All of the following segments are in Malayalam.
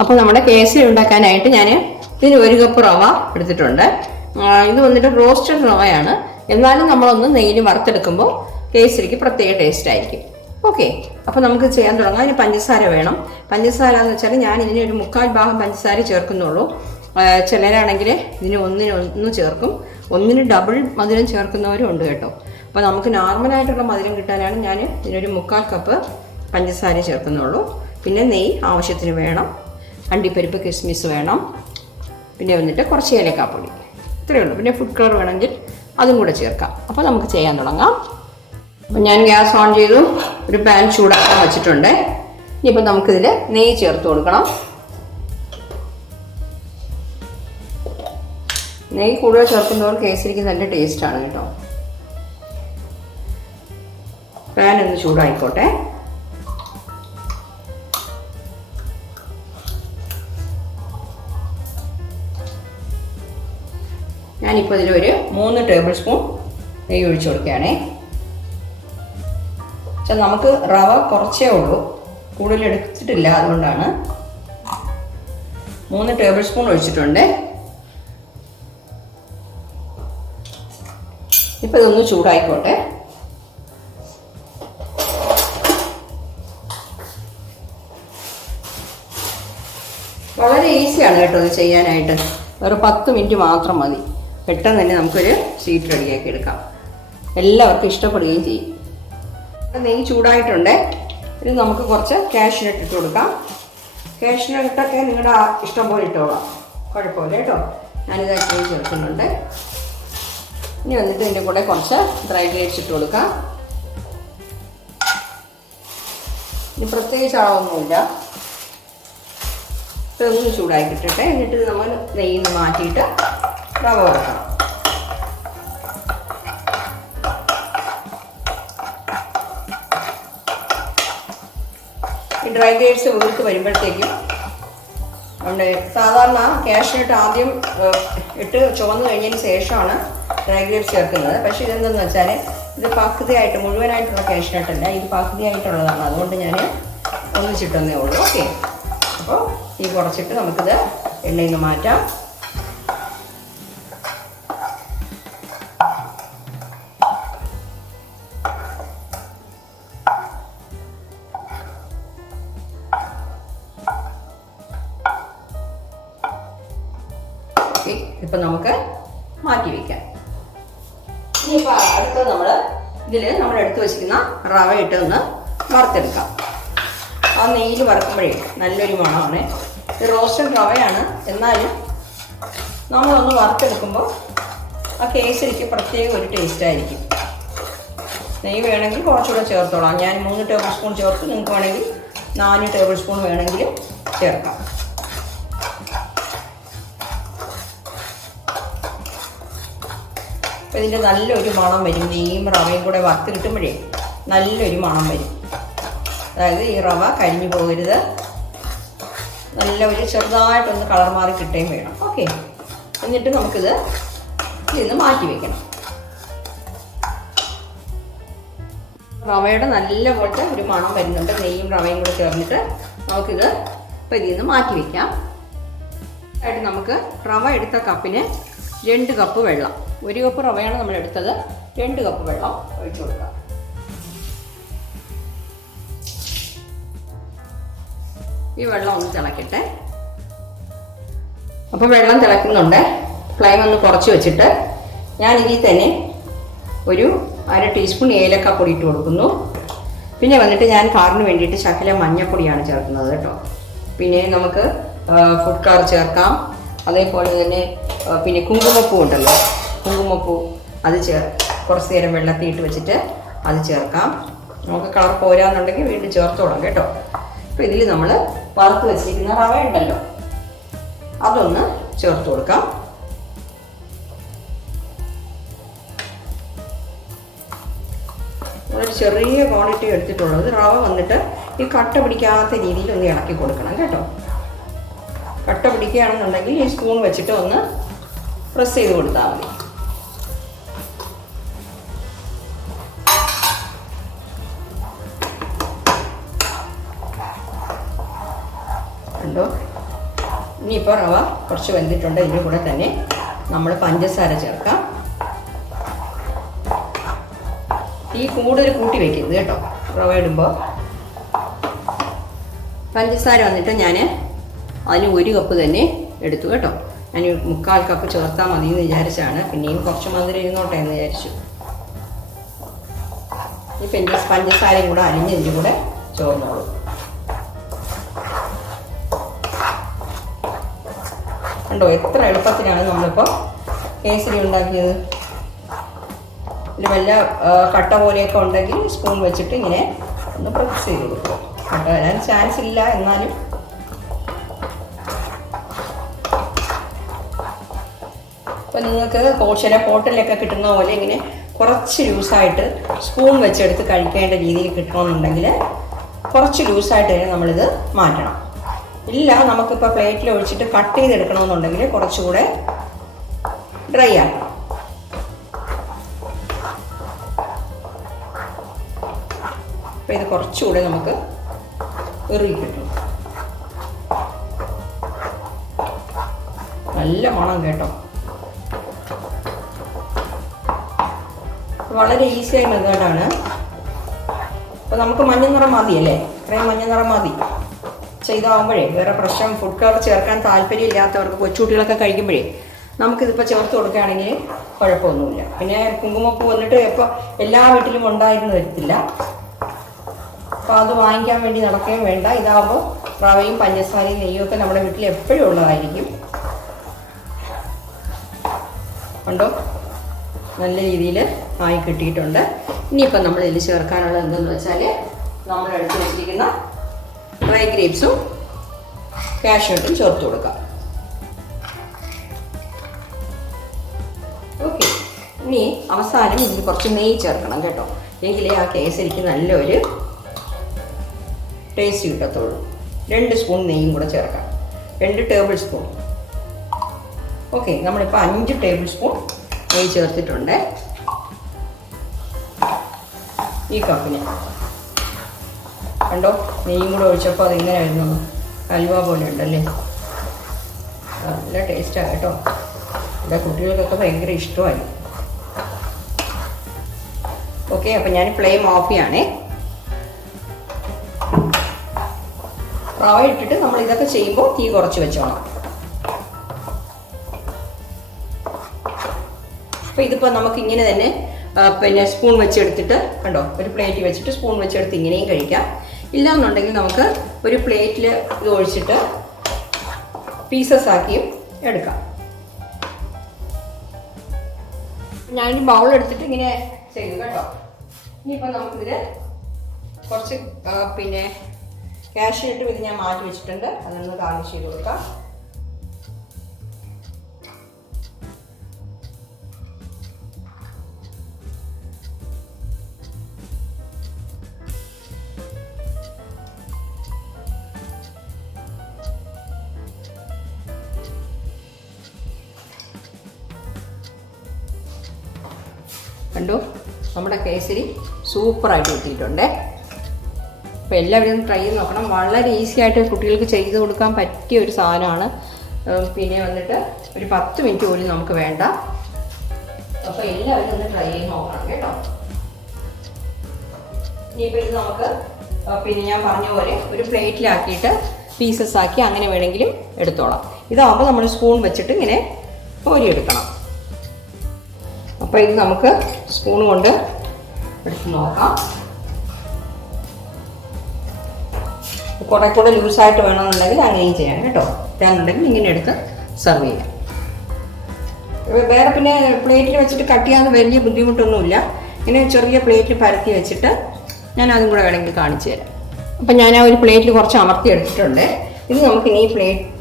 അപ്പോൾ നമ്മുടെ കേസരി ഉണ്ടാക്കാനായിട്ട് ഞാൻ ഇതിന് 1 കപ്പ് റവ എടുത്തിട്ടുണ്ട്. ഇത് വന്നിട്ട് റോസ്റ്റഡ് റവയാണ്. എന്നാലും നമ്മളൊന്ന് നെയ്യിൽ വറുത്തെടുക്കുമ്പോൾ കേസരിക്ക് പ്രത്യേക ടേസ്റ്റ് ആയിരിക്കും. ഓക്കെ, അപ്പോൾ നമുക്ക് ചെയ്യാൻ തുടങ്ങാം. അതിന് പഞ്ചസാര വേണം. പഞ്ചസാര എന്ന് വെച്ചാൽ ഞാൻ ഇതിന് ഒരു 1/4 ഭാഗം പഞ്ചസാര ചേർക്കുന്നുള്ളൂ. ചിലരാണെങ്കിൽ ഇതിന് 1 ചേർക്കും, 1 ഡബിൾ മധുരം ചേർക്കുന്നവരും ഉണ്ട് കേട്ടോ. അപ്പോൾ നമുക്ക് നോർമലായിട്ടുള്ള മധുരം കിട്ടാനാണ് ഞാൻ ഇതിനൊരു 1/4 കപ്പ് പഞ്ചസാര ചേർക്കുന്നുള്ളൂ. പിന്നെ നെയ്യ് ആവശ്യത്തിന് വേണം, അണ്ടിപ്പരിപ്പ് കിസ്മിസ് വേണം, പിന്നെ വന്നിട്ട് കുറച്ച് ഏലക്കാപ്പൊടി, ഇത്രയേ ഉള്ളൂ. പിന്നെ ഫുഡ് കളർ വേണമെങ്കിൽ അതും കൂടെ ചേർക്കാം. അപ്പോൾ നമുക്ക് ചെയ്യാൻ തുടങ്ങാം. അപ്പം ഞാൻ ഗ്യാസ് ഓൺ ചെയ്തു, ഒരു പാൻ ചൂടാക്കാൻ വെച്ചിട്ടുണ്ട്. ഇനിയിപ്പോൾ നമുക്കിതിൽ നെയ്യ് ചേർത്ത് കൊടുക്കണം. നെയ്യ് കൂടുതൽ ചേർക്കുന്നവർ കേസരിക്ക് നല്ല ടേസ്റ്റാണ് കേട്ടോ. പാൻ ഒന്ന് ചൂടായിക്കോട്ടെ. ഞാനിപ്പോൾ ഇതിലൊരു 3 ടേബിൾ സ്പൂൺ നെയ്യ് ഒഴിച്ചു കൊടുക്കുകയാണേ. പക്ഷെ നമുക്ക് റവ കുറച്ചേ ഉള്ളൂ, കൂടുതൽ എടുത്തിട്ടില്ല, അതുകൊണ്ടാണ് 3 ടേബിൾ സ്പൂൺ ഒഴിച്ചിട്ടുണ്ട്. ഇപ്പോൾ ഇതൊന്ന് ചൂടായിക്കോട്ടെ. വളരെ ഈസിയാണ് കേട്ടോ ഇത് ചെയ്യാനായിട്ട്. ഒരു 10 മിനിറ്റ് മാത്രം മതി. പെട്ടെന്ന് തന്നെ നമുക്കൊരു സ്വീറ്റ് റെഡിയാക്കി എടുക്കാം. എല്ലാവർക്കും ഇഷ്ടപ്പെടുകയും ചെയ്യും. നെയ്യ് ചൂടായിട്ടുണ്ട്. ഇത് നമുക്ക് കുറച്ച് കാഷ്യൂനട്ട് ഇട്ട് കൊടുക്കാം. കാഷ്യൂനട്ടൊക്കെ നിങ്ങളുടെ ഇഷ്ടം പോലെ ഇട്ടോളാം, കുഴപ്പമില്ല കേട്ടോ. ഞാനിത് നെയ്യ് ചേർക്കുന്നുണ്ട്. ഇനി വന്നിട്ട് ഇതിൻ്റെ കൂടെ കുറച്ച് ഡ്രൈ ഗ്രേപ്സ് ഇട്ട് കൊടുക്കാം. ഇനി പ്രത്യേകിച്ച് അളവൊന്നുമില്ല. ഇതൊന്ന് ചൂടാക്കി ഇട്ടിട്ട് എന്നിട്ട് നമ്മൾ നെയ്യിൽ നിന്ന് മാറ്റിയിട്ട് റവ വറക്കണം. ഈ ഡ്രൈ ഗ്രേപ്സ് ഉതിർത്ത് വരുമ്പോഴത്തേക്കും നമ്മുടെ സാധാരണ കാഷ്യൂനട്ട് ആദ്യം ഇട്ട് ചുവന്ന് കഴിഞ്ഞതിന് ശേഷമാണ് ഡ്രൈ ഗ്രേപ്സ് ചേർക്കുന്നത്. പക്ഷേ ഇതെന്തെന്ന് വെച്ചാൽ ഇത് പകുതിയായിട്ട്, മുഴുവനായിട്ടുള്ള കാഷ്യൂനട്ടല്ല, ഇത് പകുതിയായിട്ടുള്ളതാണ്. അതുകൊണ്ട് ഞാൻ ഒന്നിച്ചിട്ടൊന്നേ ഉള്ളൂ. ഓക്കെ, അപ്പോൾ ഈ കുറച്ചിട്ട് നമുക്കിത് എണ്ണയിൽ നിന്ന് മാറ്റാം. ഇപ്പം നമുക്ക് മാറ്റി വയ്ക്കാം. ഇനിയിപ്പോൾ അടുത്തത് നമ്മൾ എടുത്ത് വെച്ചിരിക്കുന്ന റവ ഇട്ട് ഒന്ന് വറുത്തെടുക്കാം. ആ നെയ്യിൽ വറുക്കുമ്പോഴേ നല്ലൊരു മണമാണ്. ഇത് റോസ്റ്റഡ് റവയാണ്, എന്നാലും നമ്മളൊന്ന് വറുത്തെടുക്കുമ്പോൾ ആ കേസരിക്ക് പ്രത്യേക ഒരു ടേസ്റ്റായിരിക്കും. നെയ്യ് വേണമെങ്കിൽ കുറച്ചുകൂടെ ചേർത്തോളാം. ഞാൻ 3 ടേബിൾ സ്പൂൺ ചേർത്ത്, നിങ്ങൾക്ക് വേണമെങ്കിൽ 4 ടേബിൾ സ്പൂൺ വേണമെങ്കിലും ചേർക്കാം. അപ്പോൾ ഇതിൻ്റെ നല്ലൊരു മണം വരും. നെയ്യും റവയും കൂടെ വറുത്ത് കിട്ടുമ്പോഴേ നല്ലൊരു മണം വരും. അതായത് ഈ റവ കരിഞ്ഞു പോകരുത്, നല്ല ഒരു ചെറുതായിട്ടൊന്ന് കളർ മാറി കിട്ടുകയും വേണം. ഓക്കെ, എന്നിട്ട് നമുക്കിത് ഇതിന്ന് മാറ്റി വയ്ക്കണം. റവയുടെ നല്ല പോലത്തെ ഒരു മണം വരുന്നുണ്ട്, നെയ്യും റവയും കൂടെ ചേർന്നിട്ട്. നമുക്കിത് ഇപ്പോൾ ഇതിൽ നിന്ന് മാറ്റി വയ്ക്കാം. ആയിട്ട് നമുക്ക് റവ എടുത്ത കപ്പിന് 2 കപ്പ് വെള്ളം, 1 കപ്പ് റവയാണ് നമ്മൾ എടുത്തത്, 2 കപ്പ് വെള്ളം ഒഴിച്ചു കൊടുക്കാം. ഈ വെള്ളം ഒന്ന് തിളക്കട്ടെ. അപ്പോൾ വെള്ളം തിളക്കുന്നുണ്ട്. ഫ്ലെയിം ഒന്ന് കുറച്ച് വെച്ചിട്ട് ഞാൻ ഇതിൽ തന്നെ ഒരു 1/2 ടീസ്പൂൺ ഏലക്കാപ്പൊടി ഇട്ട് കൊടുക്കുന്നു. പിന്നെ വന്നിട്ട് ഞാൻ കളറിന് വേണ്ടിയിട്ട് ശകലം മഞ്ഞൾപ്പൊടിയാണ് ചേർക്കുന്നത് കേട്ടോ. പിന്നെ നമുക്ക് ഫുഡ് കളർ ചേർക്കാം. അതേപോലെ തന്നെ പിന്നെ കുങ്കുമപ്പൂ ഉണ്ടല്ലോ, കുങ്കുമപ്പൂ അത് കുറച്ച് നേരം വെള്ളത്തിൽ ഇട്ട് വെച്ചിട്ട് അത് ചേർക്കാം. നമുക്ക് കളർ പോരാന്നുണ്ടെങ്കിൽ വീണ്ടും ചേർത്തോളാം കേട്ടോ. അപ്പോൾ ഇതിൽ നമ്മൾ വറുത്ത് വെച്ചിരിക്കുന്ന റവ ഉണ്ടല്ലോ, അതൊന്ന് ചേർത്ത് കൊടുക്കാം. ഒരു ചെറിയ ക്വാണ്ടിറ്റി എടുത്തിട്ടുള്ളത്. റവ വന്നിട്ട് ഈ കട്ട പിടിക്കാത്ത രീതിയിൽ ഒന്ന് ഇളക്കി കൊടുക്കണം കേട്ടോ. കട്ട പിടിക്കുകയാണെന്നുണ്ടെങ്കിൽ ഈ സ്പൂൺ വെച്ചിട്ട് ഒന്ന് പ്രസ് ചെയ്ത് കൊടുത്താൽ മതി. കണ്ടോ, ഇനിയിപ്പോൾ റവ കുറച്ച് വെന്തിട്ടുണ്ട്. ഇതിൻ്റെ കൂടെ തന്നെ നമ്മൾ പഞ്ചസാര ചേർക്കാം. ഈ കൂടുതൽ കൂട്ടി വയ്ക്കരുത് കേട്ടോ റവ ഇടുമ്പോൾ. പഞ്ചസാര വന്നിട്ട് ഞാൻ അതിന് 1 കപ്പ് തന്നെ എടുത്തു കേട്ടോ. ഞാൻ 3/4 കപ്പ് ചേർത്താൽ മതി എന്ന് വിചാരിച്ചാണ്. പിന്നെയും കുറച്ച് മധുരം ഇരുന്നോട്ടെ എന്ന് വിചാരിച്ചു. ഈ പഞ്ചസാരയും കൂടെ അലിഞ്ഞതിൻ്റെ കൂടെ ചോർന്നോളൂ. കണ്ടോ എത്ര എളുപ്പത്തിലാണ് നമ്മളിപ്പോൾ കേസരി ഉണ്ടാക്കിയത്. ഇതിൽ വല്ല കട്ട പോലെയൊക്കെ ഉണ്ടെങ്കിൽ സ്പൂൺ വെച്ചിട്ട് ഇങ്ങനെ ഒന്ന് പ്രസ് ചെയ്ത് കൊടുക്കും. കട്ട വരാൻ ചാൻസ് ഇല്ല, എന്നാലും അപ്പോൾ നിങ്ങൾക്ക് ചില ഹോട്ടലിലൊക്കെ കിട്ടുന്ന പോലെ ഇങ്ങനെ കുറച്ച് ലൂസായിട്ട് സ്പൂൺ വെച്ചെടുത്ത് കഴിക്കേണ്ട രീതിയിൽ കിട്ടണമെന്നുണ്ടെങ്കിൽ കുറച്ച് ലൂസായിട്ട് തന്നെ നമ്മളിത് മാറ്റണം. ഇല്ല നമുക്കിപ്പോൾ പ്ലേറ്റിൽ ഒഴിച്ചിട്ട് കട്ട് ചെയ്തെടുക്കണമെന്നുണ്ടെങ്കിൽ കുറച്ചുകൂടെ ഡ്രൈ ആക്കണം. അപ്പോൾ ഇത് കുറച്ചുകൂടെ നമുക്ക് ഇറുകി കിട്ടും. നല്ല മണം കേട്ടോ. വളരെ ഈസിയായ മെത്തേഡാണ്. അപ്പോൾ നമുക്ക് മഞ്ഞ നിറം മതിയല്ലേ, ഇത്രയും മഞ്ഞ നിറം മതി ചെയ്താകുമ്പോഴേ. വേറെ പ്രശ്നം ഫുഡ് കളർ ചേർക്കാൻ താല്പര്യമില്ലാത്തവർക്ക്, കൊച്ചുകുട്ടികളൊക്കെ കഴിക്കുമ്പോഴേ നമുക്കിതിപ്പോൾ ചേർത്ത് കൊടുക്കുകയാണെങ്കിൽ കുഴപ്പമൊന്നുമില്ല. പിന്നെ കുങ്കുമപ്പൂ വന്നിട്ട് ഇപ്പോൾ എല്ലാ വീട്ടിലും ഉണ്ടായിരുന്നു വരത്തില്ല. അപ്പോൾ അത് വാങ്ങിക്കാൻ വേണ്ടി നടക്കുകയും വേണ്ട. ഇതാകുമ്പോൾ റവയും പഞ്ചസാരയും നെയ്യും ഒക്കെ നമ്മുടെ വീട്ടിൽ എപ്പോഴും ഉള്ളതായിരിക്കും. കണ്ടോ നല്ല രീതിയിൽ ആയി കിട്ടിയിട്ടുണ്ട്. ഇനിയിപ്പോൾ നമ്മൾ ഇതിൽ ചേർക്കാനുള്ളത് എന്തെന്ന് വെച്ചാൽ നമ്മൾ എടുത്ത് വെച്ചിരിക്കുന്ന ഡ്രൈ ഗ്രേപ്സും കാഷ്യൂട്ടും ചേർത്ത് കൊടുക്കാം. ഓക്കെ, ഇനി അവസാനം ഇതിൽ കുറച്ച് നെയ്യ് ചേർക്കണം കേട്ടോ. എങ്കിലേ ആ കേസരിക്ക് നല്ലൊരു ടേസ്റ്റ് കിട്ടത്തുള്ളൂ. 2 സ്പൂൺ നെയ്യും കൂടെ ചേർക്കാം, 2 ടേബിൾ സ്പൂൺ. ഓക്കെ, നമ്മളിപ്പോൾ 5 ടേബിൾ സ്പൂൺ നെയ്യ് ചേർത്തിട്ടുണ്ട്. ഈ കപ്പിന് കണ്ടോ നെയ്യും കൂടെ ഒഴിച്ചപ്പോൾ അതെങ്ങനെയായിരുന്നു, ഹൽവ പോലെ ഉണ്ടല്ലേ. നല്ല ടേസ്റ്റാണ് കേട്ടോ. എൻ്റെ കുട്ടികൾക്കൊക്കെ ഭയങ്കര ഇഷ്ടമായി. ഓക്കെ, അപ്പം ഞാൻ ഫ്ലെയിം ഓഫ് ചെയ്യണേ. റവ ഇട്ടിട്ട് നമ്മൾ ഇതൊക്കെ ചെയ്യുമ്പോൾ തീ കുറച്ച് വെച്ചോണം. അപ്പോൾ ഇതിപ്പോൾ നമുക്ക് ഇങ്ങനെ തന്നെ പിന്നെ സ്പൂൺ വെച്ചെടുത്തിട്ട് കണ്ടോ ഒരു പ്ലേറ്റിൽ വെച്ചിട്ട് സ്പൂൺ വെച്ചെടുത്ത് ഇങ്ങനെയും കഴിക്കാം. ഇല്ലാന്നുണ്ടെങ്കിൽ നമുക്ക് ഒരു പ്ലേറ്റിൽ ഇത് ഒഴിച്ചിട്ട് പീസസ് ആക്കിയും എടുക്കാം. ഞാനൊരു ബൗൾ എടുത്തിട്ട് ഇങ്ങനെ ചെയ്തു കേട്ടോ. ഇനിയിപ്പോൾ നമുക്കിതിൽ കുറച്ച് പിന്നെ കാഷ്യൂ ഇട്ടും ഇത് ഞാൻ മാറ്റി വെച്ചിട്ടുണ്ട്. അതൊന്ന് ഗാർണിഷ് ചെയ്ത് കൊടുക്കാം. കണ്ടു, നമ്മുടെ കേസരി സൂപ്പറായിട്ട് കിട്ടിയിട്ടുണ്ട്. അപ്പോൾ എല്ലാവരും ട്രൈ ചെയ്ത് നോക്കണം. വളരെ ഈസി ആയിട്ട് കുട്ടികൾക്ക് ചെയ്ത് കൊടുക്കാൻ പറ്റിയ ഒരു സാധനമാണ്. പിന്നെ വന്നിട്ട് ഒരു 10 മിനിറ്റ് പോലും നമുക്ക് വേണ്ട. അപ്പോൾ എല്ലാവരും ഒന്ന് ട്രൈ ചെയ്ത് നോക്കണം കേട്ടോ. ഇനിയിപ്പോൾ ഇത് നമുക്ക് പിന്നെ ഞാൻ പറഞ്ഞ പോലെ ഒരു പ്ലേറ്റിലാക്കിയിട്ട് പീസസ് ആക്കി അങ്ങനെ വേണമെങ്കിലും എടുത്തോളാം. ഇതാകുമ്പോൾ നമ്മൾ സ്പൂൺ വെച്ചിട്ട് ഇങ്ങനെ കോരിയെടുക്കണം. അപ്പോൾ ഇത് നമുക്ക് സ്പൂൺ കൊണ്ട് എടുത്ത് നോക്കാം. കുറേ കൂടെ ലൂസായിട്ട് വേണമെന്നുണ്ടെങ്കിൽ അങ്ങനെയും ചെയ്യാം കേട്ടോ. ഞാനുണ്ടെങ്കിൽ ഇങ്ങനെ എടുത്ത് സെർവ് ചെയ്യാം. വേറെ പിന്നെ പ്ലേറ്റിൽ വെച്ചിട്ട് കട്ട് ചെയ്യാൻ വലിയ ബുദ്ധിമുട്ടൊന്നുമില്ല. ഇങ്ങനെ ചെറിയ പ്ലേറ്റിൽ പരത്തി വെച്ചിട്ട് ഞാൻ അതും കൂടെ വേണമെങ്കിൽ കാണിച്ചു തരാം. അപ്പം ഞാൻ ആ ഒരു പ്ലേറ്റിൽ കുറച്ച് അമർത്തി എടുത്തിട്ടുണ്ട്. ഇത് നമുക്ക് ഇനി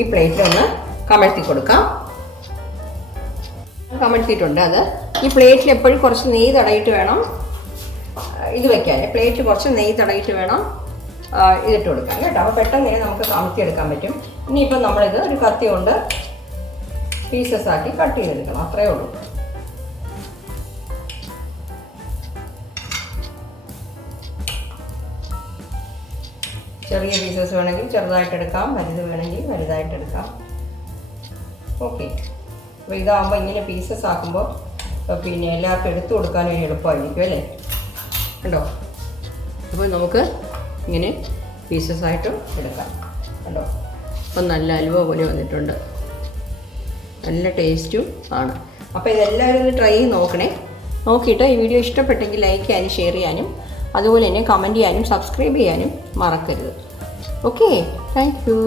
ഈ പ്ലേറ്റിലൊന്ന് കമഴ്ത്തി കൊടുക്കാം. കമഴ്ത്തിയിട്ടുണ്ട്. അത് ഈ പ്ലേറ്റിൽ എപ്പോഴും കുറച്ച് നെയ്യ് തടയിട്ട് വേണം ഇത് വയ്ക്കാൻ. പ്ലേറ്റിൽ കുറച്ച് നെയ്യ് തടയിട്ട് വേണം ഇതിട്ട് കൊടുക്കാം കേട്ടോ. അപ്പോൾ പെട്ടെന്ന് നമുക്ക് കമഴ്ത്തിയെടുക്കാൻ പറ്റും. ഇനിയിപ്പോൾ നമ്മളിത് ഒരു കത്തി കൊണ്ട് പീസസ് ആക്കി കട്ട് ചെയ്തെടുക്കണം. അത്രയേ ഉള്ളൂ. ചെറിയ പീസസ് വേണമെങ്കിൽ ചെറുതായിട്ടെടുക്കാം, വലുത് വേണമെങ്കിൽ വലുതായിട്ടെടുക്കാം. ഓക്കെ. അപ്പോൾ ഇതാകുമ്പോൾ ഇങ്ങനെ പീസസ് ആക്കുമ്പോൾ പിന്നെ എല്ലാവർക്കും എടുത്തു കൊടുക്കാനും എളുപ്പമായിരിക്കും അല്ലേ? കണ്ടോ? അപ്പോൾ നമുക്ക് ഇങ്ങനെ പീസസ് ആയിട്ടും എടുക്കാം. കണ്ടോ? അപ്പം നല്ല അലുവ പോലെ വന്നിട്ടുണ്ട്. നല്ല ടേസ്റ്റും ആണ്. അപ്പോൾ ഇതെല്ലാവരും ഒന്ന് ട്രൈ ചെയ്ത് നോക്കണേ. നോക്കിയിട്ട് ഈ വീഡിയോ ഇഷ്ടപ്പെട്ടെങ്കിൽ ലൈക്ക് ചെയ്യാനും ഷെയർ ചെയ്യാനും അതുപോലെ തന്നെ കമൻറ്റ് ചെയ്യാനും സബ്സ്ക്രൈബ് ചെയ്യാനും മറക്കരുത്. Okay, thank you.